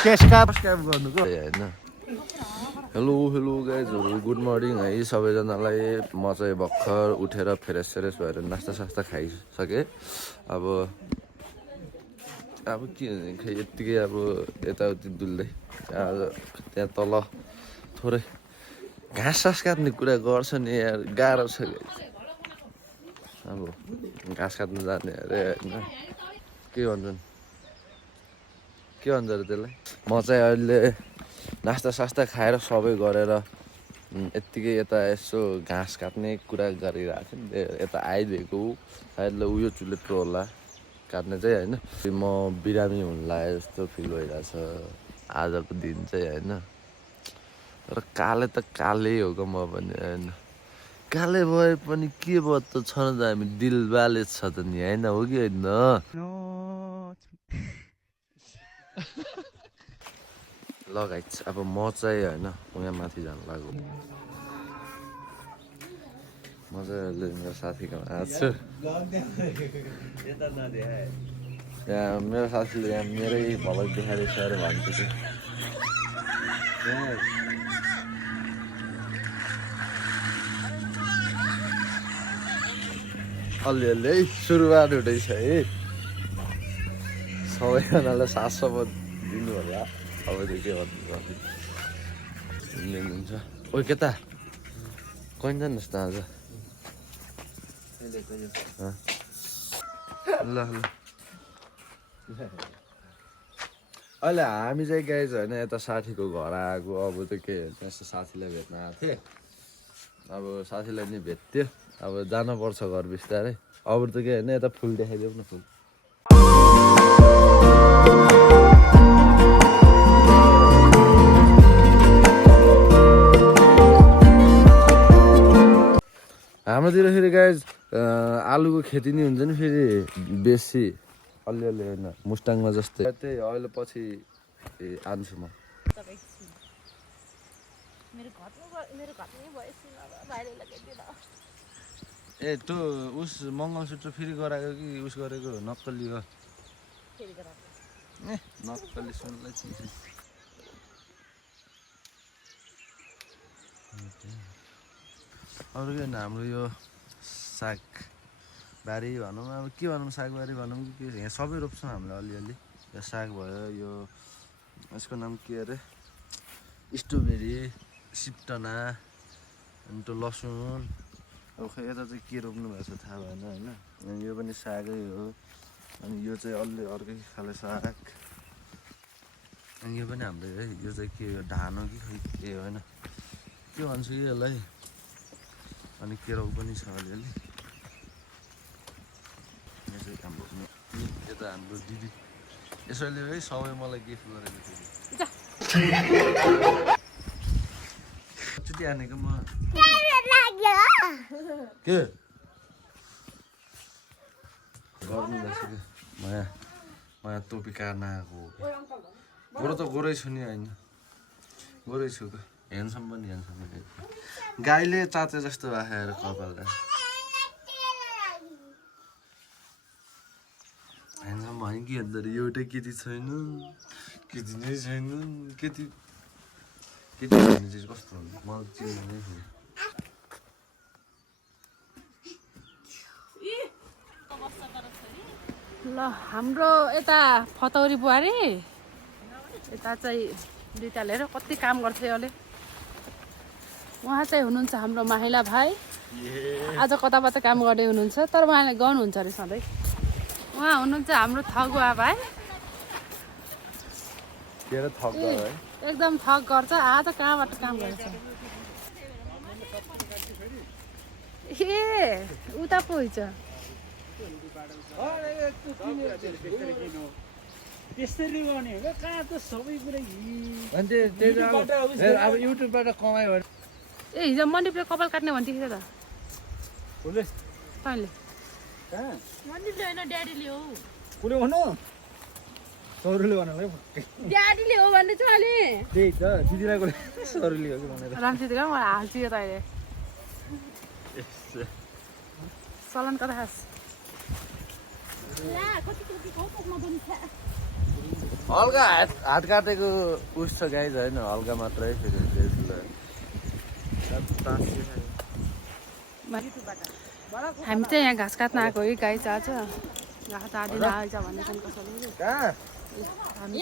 Subscribe गर्नुको हैन hello गाइजहरु good morning है सबैजनालाई म चाहिँ भर्खर उठेर फ्रेस भएर नास्ता सास्ता खाइसके अब के खै यतिकै अब यताउति डुल्दै त्यहाँ तल थोरै घाँस सास काट्ने कुरा गर्छ नि यार गाह्रो छ अब घाँस काट्नु जाने अरे हैन के भन्छन् के भन्छ र त्यसलाई म चाहिँ अहिले नास्ता सास्ता खाएर सबै गरेर यत्तिकै यता यसो घाँस काट्ने कुरा गरिरहेको थिएँ नि यता आइदिएको सायद ल उयो चुलेटो होला काट्ने चाहिँ हैन म बिरामी हुन लाग्यो जस्तो फिल भइरहेछ आजको दिन चाहिँ हैन तर काले त कालै हो क म पनि हैन काले भए पनि के भयो त छ न त हामी दिलवाले छ त नि हैन हो कि हैन लगाइछ अब म चाहिँ हैन यहाँ माथि जानु लाग्यो म चाहिँ अहिले मेरो साथीकोमा आएको छु यहाँ मेरो साथीले यहाँ मेरै भलै देखाइरहेछ अरे भन्छ कि अलि है सुरुवात हुँदैछ है सबैजनालाई 700 दिनु होला अब चाहिँ के भन्नुहुन्छ ओ केटा कहीँ जानुहोस् त आज ल अहिले हामी चाहिँ गाइज होइन यता साथीको घर आएको अब चाहिँ के यस्तो साथीलाई भेट्न आएको थिएँ अब साथीलाई नि भेट्थ्यो अब जानुपर्छ घर बिस्तारै अब त के होइन यता फुल देखाइदेऊ न फुल हाम्रोतिर फेरि गाइज आलुको खेती नि हुन्छ नि फेरि बेसी अलिअलि होइन मुस्टाङमा जस्तै त्यही अहिले पछि आन्छु म ए त्यो उस मङ्गलसूत्र फेरि गराएको कि उस गरेको नक्कली हो ए नक्कली सुनलाई चिन्छ अरू के हाम्रो यो साग बारी भनौँ अब के भनौँ सागबारी भनौँ कि के यहाँ सबै रोप्छौँ हामीले अलिअलि यो साग भयो यो यसको नाम के अरे स्ट्रबेरी सिप्टना अनि त्यो लसुन अब खै यता चाहिँ के रोप्नु भएको छ थाहा भएन होइन अनि यो पनि सागै हो अनि यो चाहिँ अलि अर्कै खाले साग अनि यो पनि हाम्रो है यो चाहिँ के हो धान हो कि खै के होइन के भन्छु कि यसलाई अनि केराउ पनि छ अलिअलि यो त हाम्रो दिदी यसैले है सबै मलाई गिफ्ट गरेको थियो चुटी हानेको म के गर्नु रहेछ कि माया टोपी काट्न आएको गोरो त गोरै छु नि होइन गोरै छु त ह्यान्डसम पनि ह्यान्डसम गाईले चाचे जस्तो आएर कपाललाई ह्यान्डसम भयो कि अन्त एउटै केटी छैन केटी नै छैन केटी भन्ने चिज कस्तो हुन्छ मलाई चिन्नु नै थियो ल हाम्रो यता फतौरी बुहारी यता चाहिँ दुईटा लिएर कति काम गर्छ अहिले उहाँ चाहिँ हुनुहुन्छ हाम्रो माहिला भाइ आज कताबाट काम गर्दै हुनुहुन्छ तर उहाँले गर्नुहुन्छ अरे सधैँ उहाँ हुनुहुन्छ हाम्रो थगुवा भाइ एकदम थक गर्छ आज कहाँबाट काम गर्छ ए उता पो हुन्छ त्यसरी गर्ने हो कहाँ त सबै कुरा अब युट्युबबाट कमायो भने ए हिजो मन्दिरले कपाल काट्ने भन्थ्यो त कसले तैँले कहाँ मन्दिरले होइन ड्याडीले हो कुनै भन्नु सौरूले भन्नु ड्याडीले हो भन्ने छ अलि त्यही त दिदीलाई कसले सौरूले हो कि भनेर रामसित मलाई हाल्थ्यो त अहिले चलन कता खास हल्का हात काटेको उस छ गाई होइन हल्का मात्रै फेरि त्यसलाई हामी चाहिँ यहाँ घाँस काट्न आएको है गाई चार्छ घाँस चार्दिन आइज भने छन् कसैले हामी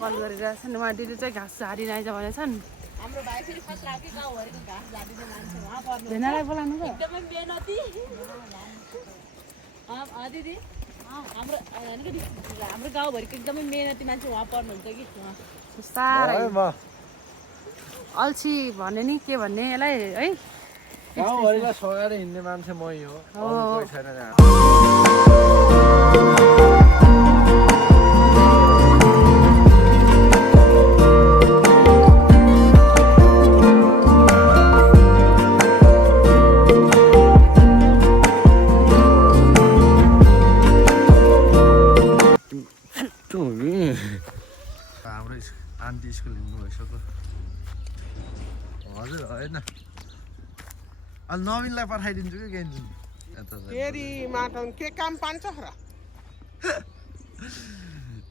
कल गरिरहेको छन् उहाँ दिदी चाहिँ घाँस झारिन आइज भनेछन् भेनालाई बोलाउनु त दिदी हाम्रो गाउँभरिको एकदमै मेहनती मान्छे उहाँ पर्नुहुन्छ कि साह्रै अल्छी भन्ने नि के भन्ने यसलाई है गाउँभरिलाई सघाएर हिँड्ने मान्छे मै हो कोही छैन यहाँ हाम्रो आन्टी स्कुल हिँड्नु भइसक्यो हजुर होइन अहिले नवीनलाई पठाइदिन्छु कि गेन्जिन फेरि माटन के काम पान्छ र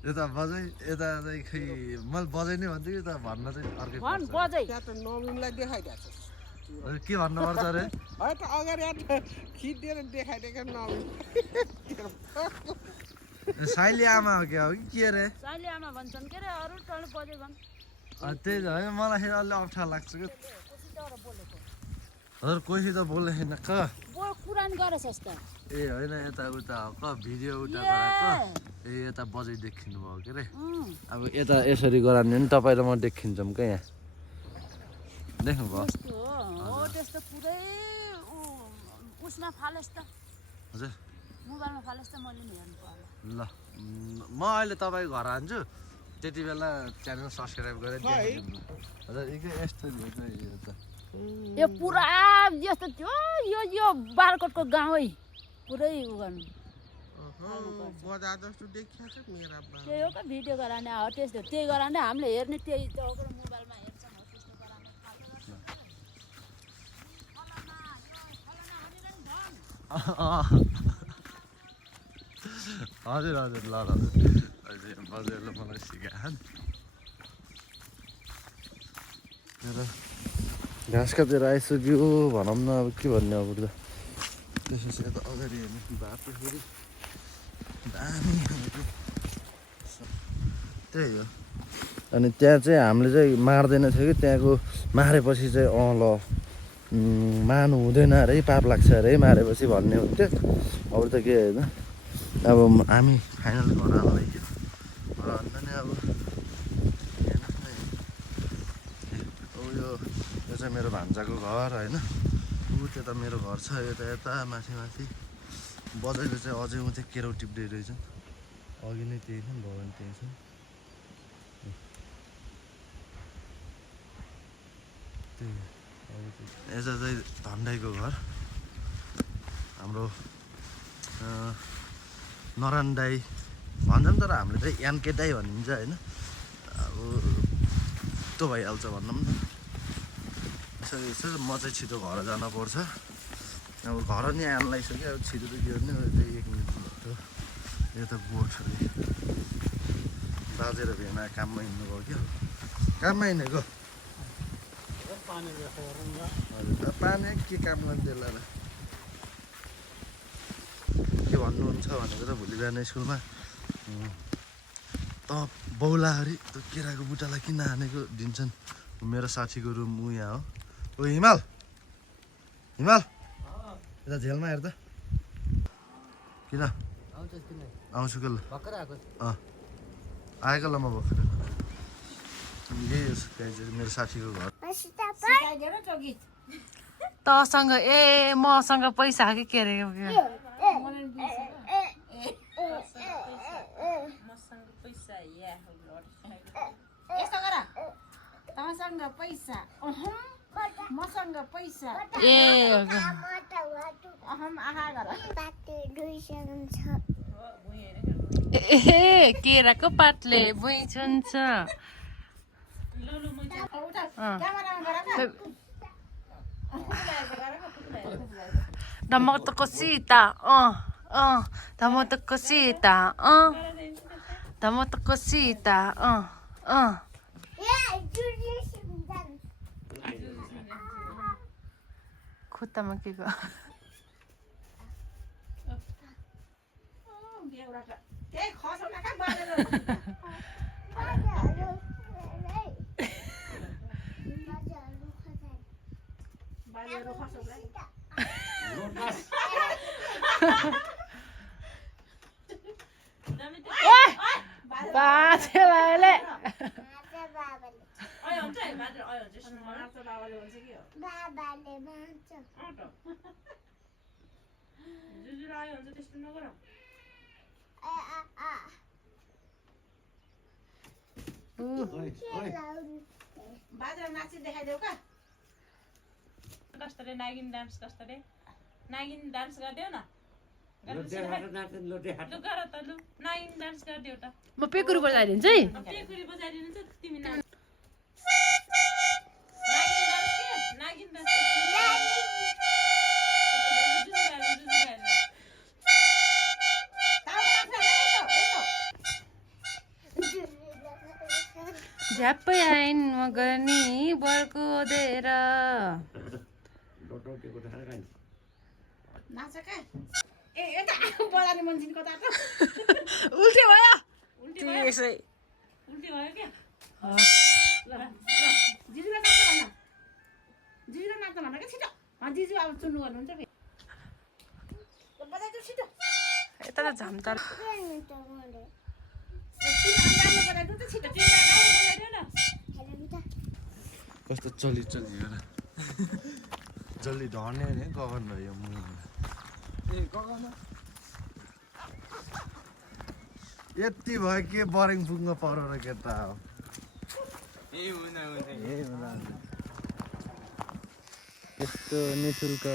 यता बजै यता चाहिँ खै मैले बजै नै भन्छु कि यता भन्न चाहिँ अर्कै त्यहाँ त नवीनलाई देखाइदिएको के भन्नुपर्छ अरे है त अगाडि खिचिदिएर देखाइदिएको नवीन साइली आमा हो क्या हो कि के अरे साइली आमा भन्छन् के अरे अरू टर्न बजे भन् त्यही त होइन मलाई फेरि अलि अप्ठ्यारो लाग्छ कि हजुर कोही त बोल्ने छैन क कुरान गरेछस् त ए होइन यताउता क भिडियो उता गराएको ए यता बजै देखिनु भयो के अरे अब यता यसरी गरायो भने तपाईँ र म देखिन्छौँ क्या यहाँ देख्नुभयो हो त्यस्तो पुरै उसमा फालेस् त हजुर मोबाइलमा फालेस् त मैले नि हेर्नु पर्ला ल म अहिले तपाईँ घर आन्छु त्यति बेला च्यानल सब्सक्राइब गरेर देखिदिनु हजुर यस्तो यो पुरा यस्तो थियो यो बालकोटको गाउँ है पुरै उ गर्नु बजार जस्तो देखिया छ मेरा त्यही हो त भिडियो गराउने हो त्यस्तो त्यही गराउने हामीले हेर्ने त्यही मोबाइलमा हेर्छौँ हो त्यस्तो गराउने हजुर हजुर ल हजुर बजारले मलाई सिकाएन घाँस काटेर आइसक्यो भनौँ न अब के भन्ने अब त त्यसपछि यता अगाडि हेर्नु बाटो फेरि दामी त्यही हो अनि त्यहाँ चाहिँ हामीले चाहिँ मार्दैन थियो कि त्यहाँको मारेपछि चाहिँ ल मार्नु हुँदैन अरे पाप लाग्छ अरे मारेपछि भन्ने हुन्थ्यो अरू त के होइन अब हामी फाइनल घर आउँदैथ्यो घर आउँदा नि अब यो चाहिँ मेरो भान्जाको घर होइन ऊ त्यता मेरो घर छ यता यता माथि माथि बजाइले चाहिँ अझै ऊ चाहिँ केराउ टिप्दै रहेछन् अघि नै त्यही छ भवन त्यही छ त्यही यता चाहिँ धन्डाईको घर हाम्रो नरायण दाई भन्छन् तर हामीले चाहिँ यानके दाई भनिन्छ होइन अब त्यो भइहाल्छ भनौँ न यसरी म चाहिँ छिटो घर जान पर्छ अब घर नि आउनु लागिसक्यो अब छिटो त के गर्ने त्यही 1 मिनट भयो यो त गोठ बाजेर भेना काममा हिँड्नुभयो क्या काममा हिँडेको हजुर पानी के काम गर्ने त्यसलाई के भन्नुहुन्छ भनेको त भोलि बिहान स्कुलमा त बौलाहरी त्यो केराको बुट्टालाई किन हानेको दिन्छन् मेरो साथीको रुम ऊ यहाँ हो ओ हिमाल हिमाल यता झेलमा हेर त किन आउँछु के ल आएको ल म भर्खर यही हो मेरो साथीको घर तसँग ए मसँग पैसा कि के अरे तँसँग पैसा मसँग पैसा ए ए केराको पातले भुइँ छुन्छ डमक त कसी त धमतको सीता धमतको सीता खुट्टामा के गयो बाछेलाई कस्तोले नागिन डान्स कस्तोले नागिन डान्स गरिदेऊ न लु गर त लु नागिन डान्स गरिदेऊ त म पेकुरी बजाइदिन्छु है पेकुरी बजाइदिनु छ तिमी नागिन डान्स के नागिन डान्स झ्याप्पै आइन् मगनी बर्को देर उल्टे भयो त्यसै उल्टी भयो क्या यता त झम्टा कस्तो चली चलियो र जल्दी ढर्ने नि गगन भयो यति भयो के बरिङ पुग्न पर्यो र केटा हो यस्तो निशुल्क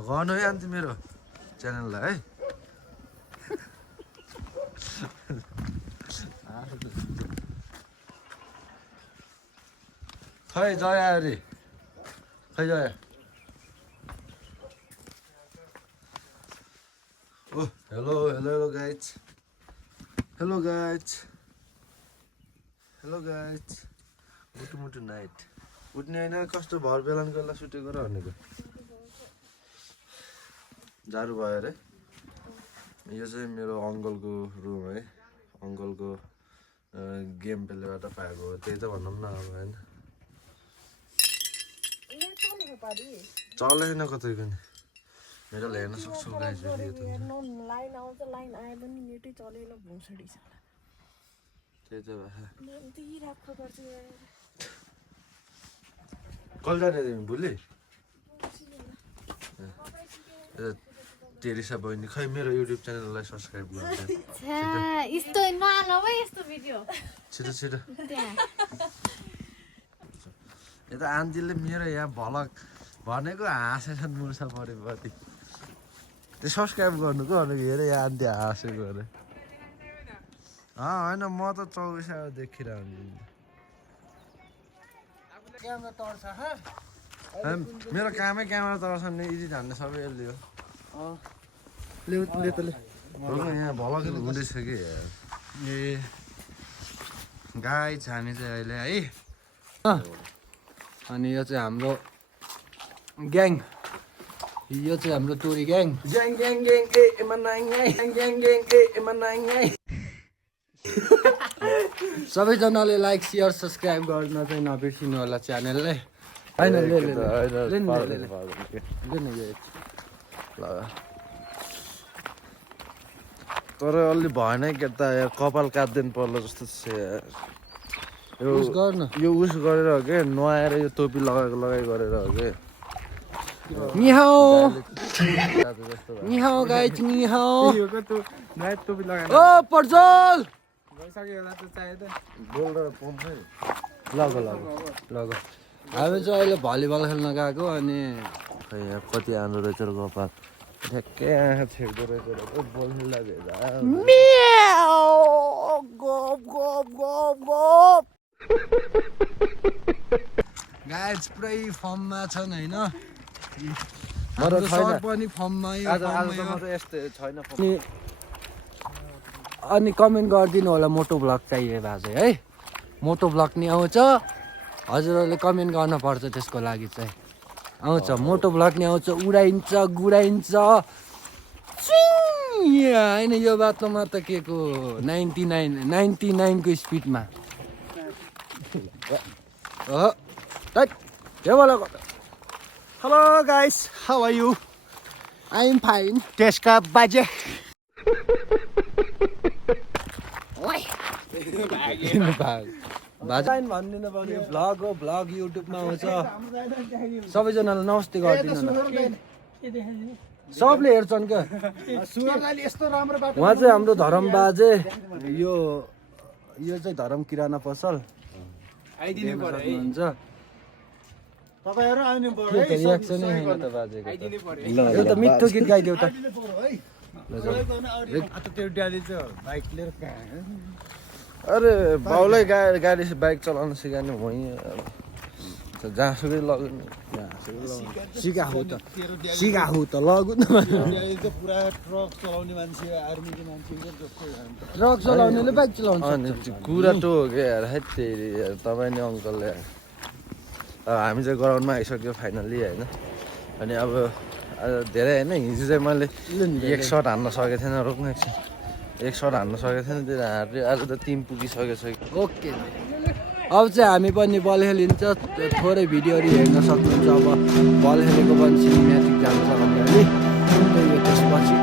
गर्नु है अन्त मेरो च्यानललाई है खै जया अरे खै जया ओ hello hello hello guys hello guys hello guys मुटु मुटु नाइट उठ्ने होइन कस्तो भर बेलान गर्दा सुतेको र भनेको जाडो भयो अरे यो चाहिँ मेरो अङ्कलको रुम है अङ्कलको गेम प्लेबाट पाएको हो त्यही त भनौँ न अब होइन चलेन कतैको नि मेरो हेर्न सक्छौ गाइस लाइन आउँछ लाइन आए पनि नेटै चलेन भुसडी छ त्यही त भए दिइराख्नु पर्छ कल जाने तिमी भुली तेरिसा बहिनी खै मेरो युट्युब च्यानललाई सब्सक्राइब गर्नु यस्तो नआलौ है यस्तो भिडियो छिटो छिटो यता आन्टीले मेरो यहाँ भलक भनेको हाँसेछन् मुर्सा परेपछि त्यो सब्सक्राइब गर्नुको अनि हेरेँ यहाँ आन्टी हाँसेको अरे होइन म त 24 आवर देखिरहन्छु मेरो कामै क्यामेरा तर्छ नि इजी धान्ने सबै यसले हो यहाँ भलक हुँदैछ कि ए गाई छाने चाहिँ अहिले है अनि यो चाहिँ हाम्रो ग्याङ यो चाहिँ हाम्रो टोरी ग्याङ ग्याङ ग्याङ ग्याङ ए एमा नाङ ग्याङ ग्याङ ग्याङ ए एमा नाङ सबैजनाले लाइक सेयर सब्सक्राइब गर्न चाहिँ नबिर्सिनु होला च्यानललाई होइन तर अलि भएन है केटा यार कपाल काट्दिनु पर्ला जस्तो छ यार यो उस गरेर हो कि नुहाएर यो टोपी लगाइ गरेर हो कि निहाओ गाइज निहाओ यो त नयाँ टोपी लगाएर ओ पर्जल बोल्दा पम्पै लग हामी चाहिँ अहिले भलिबल खेल्न गएको अनि खै यहाँ कति आँदो रहेछ र कपाल ठ्याक्कै आँखा छेक्दो रहेछ र बल खेल्दा भेट्दा गाइज पुरै फर्ममा छन् होइन म त छैन। सर पनि फर्ममा आज त म त यस्तो छैन। अनि कमेन्ट गरिदिनु होला मोटो भ्लग चाहिए भए चाहिँ है मोटो भ्लग नि आउँछ हजुरहरूले कमेन्ट गर्न पर्छ त्यसको लागि चाहिँ आउँछ मोटो भ्लग नि आउँछ उडाइन्छ गुडाइन्छ होइन यो बाटोमा त के को 99 को स्पिडमा Hello guys, how are you? I'm fine त्यसका बाजे भाजाइन भनिदिनु पर्यो भ्लग हो भ्लग युट्युबमा आउँछ सबैजनालाई नमस्ते गरिदिनु न सबले हेर्छन् क्या उहाँ चाहिँ हाम्रो धरम बाजे यो चाहिँ धरम किराना पसल आइदिनु पर्यो हुन्छ तपाईहरु आउनु पर्यो के त रियाक्सनै छैन त बाजेको त एउटा मिठो गीत गाइदेऊ त त्यो ड्याडी चाहिँ बाइक लिएर कहाँ अरे बाउलाई गाडी बाइक चलाउन सिकाउनु भइयो जहाँसुकै लग्नु सिका हो त लगु न ड्याडी चाहिँ पुरा ट्रक चलाउने मान्छे आर्मीको मान्छे ट्रक चलाउनेले बाइक चलाउँछ अनि कुरा टो हो क्या यार है त्यही यार तपाईँ नि अङ्कलले यार हामी चाहिँ ग्राउन्डमा आइसक्यो फाइनल्ली होइन अनि अब धेरै होइन हिजो चाहिँ मैले एक सर्ट हान्न सकेको थिएन रोक्नु एकछिन एक सर्ट हान्न सकेको थिएन त्यो हार्यो आज त 3 पुगिसकेको छ ओके अब चाहिँ हामी पनि बल खेलिन्छ थोरै भिडियोहरू हेर्न सक्नुहुन्छ अब बल खेलेको पनि सिनेमेटिक जान्छ अलिअलि त्यही हो त्यसपछि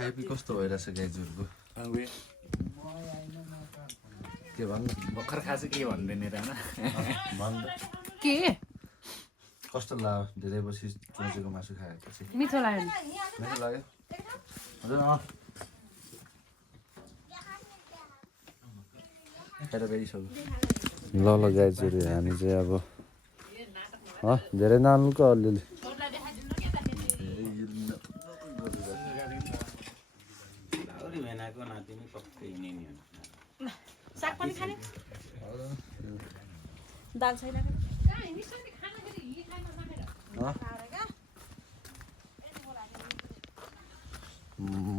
खाइपी कस्तो भइरहेछ गाईजुहरूको के भन्नु भर्खर खाएको के भन्दैन र भन्नु के कस्तो लाग्यो धेरै पछि चोचेको मासु खाएपछि मिठो लाग्यो नि मिठो लाग्यो हजुर खाएर गइसक्यो ल गाईजुहरू हामी चाहिँ अब धेरै नानुको अलिअलि साग पनि खाने दाल छैन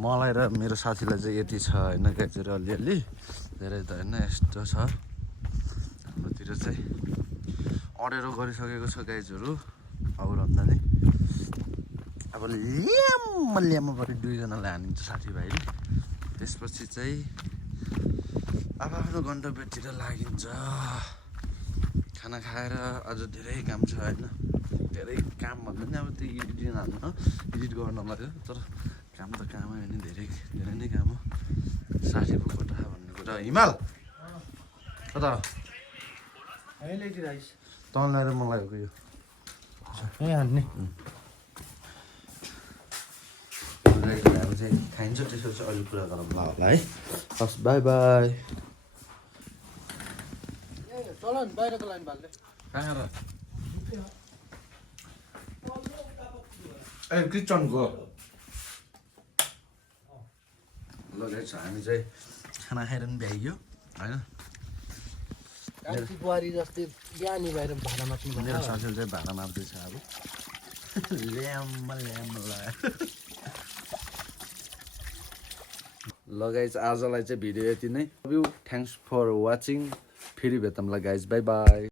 मलाई र मेरो साथीलाई चाहिँ यति छ होइन गाईहरू अलिअलि धेरै त होइन यस्तो छ हाम्रोतिर चाहिँ अडेरो गरिसकेको छ गाईहरू अरूभन्दा नि अब ल्याम्मा परि 2 जनालाई हानिन्छ साथीभाइले त्यसपछि चाहिँ आफ्नो गन्तव्यतिर लागिन्छ खाना खाएर अझ धेरै काम छ होइन धेरै काम भन्दा नि अब त्यो एडिटिङ हाल्नु एडिट गर्न लाग्यो तर काम त काम आयो भने धेरै नै काम हो साथीको कोठा भन्ने कुरा हिमाल कता तँ ल्याएर मलाई हो यो हान्ने हामी चाहिँ खाइन्छ त्यसपछि अलिक कुरा गरौँ होला है हस् बाई बाई चल नि बाहिरको लाइन भाल्दै कहाँ र ए किचनको ल गाइस हामी चाहिँ खाना खाएर पनि भ्याइयो होइन बुहारी जस्तै ज्ञानी भएर भाडा माथि मेरो साथीले चाहिँ भाडा मार्दैछ अब ल्याम्मा ल गाइस आजलाई चाहिँ भिडियो यति नै love you thanks for watching फेरि भेटौँला गाइस बाई बाई